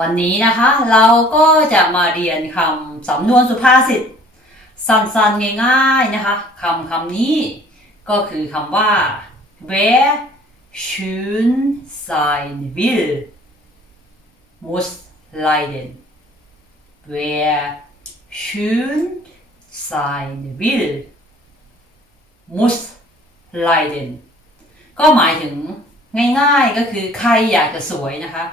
วันนี้นะคะ เราก็จะมาเรียนคำสำนวนสุภาษิตสั้นๆง่ายๆนะคะคำคำนี้ก็คือคำว่า wer schön sein will muss leiden wer schön sein will muss leiden ก็หมายถึงง่ายๆก็คือใครอยากจะสวยนะคะ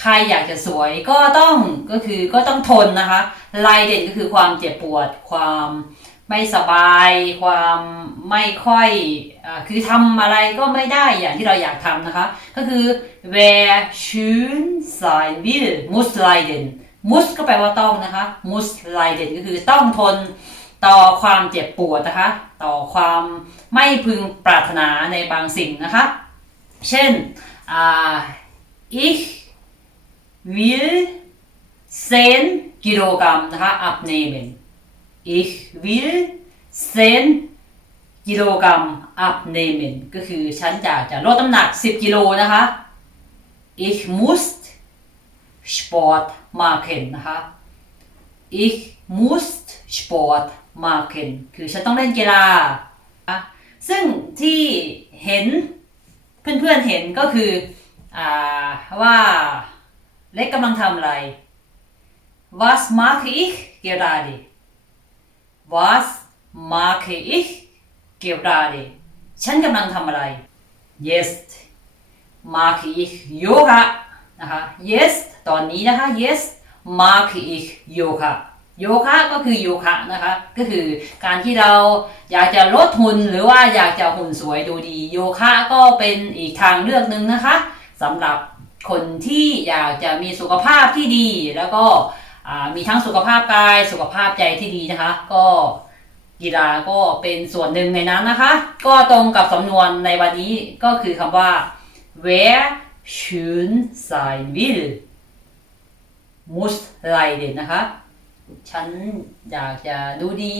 ใครอยากจะสวยก็ต้องก็คือก็ต้องทนนะคะไลเด่นก็คือความเจ็บปวด ความไม่สบาย ความไม่ค่อยอคือทำอะไรก็ไม่ได้อย่างที่เราอยากทำนะคะ ก็คือ wer schön sein will muss leiden muss ก็แปลว่าต้องนะคะ muss leiden ก็คือต้องทนต่อความเจ็บปวดนะคะ ต่อความไม่พึงปรารถนาในบางสิ่งนะคะ เช่นอ่า ich will 10 Kilogramm abnehmen ich will 10 Kilogramm abnehmen ก็คือฉันอยากจะลดน้ำหนัก 10 กิโลนะคะ ich muss Sport machen นะคะ ich muss Sport machen คือฉันต้องเล่นกีฬา ซึ่งที่เห็นเพื่อนๆเห็นก็คืออ่าว่า เล็กกำลังทำอะไร Was mache ich gerade Was mache ich gerade ฉันกำลังทำอะไร Jetzt mache ich Yoga นะคะ Yes ตอนนี้นะคะ Yes mache ich Yoga โยคะก็คือโยคะนะคะ ก็คือการที่เราอยากจะลดหุ่นหรือว่าอยากจะหุ่นสวยดูดี โยคะก็เป็นอีกทางเลือกหนึ่งนะคะสำหรับ คนที่อยากจะมีสุขภาพที่ดี แล้วก็มีทั้งสุขภาพกาย สุขภาพใจที่ดีนะคะ ก็กีฬาก็เป็นส่วนหนึ่งในนั้นนะคะ ก็ตรงกับสำนวนในวันนี้ก็คือคำว่า wer schön sein will muss leiden นะคะ ฉันอยากจะดูดี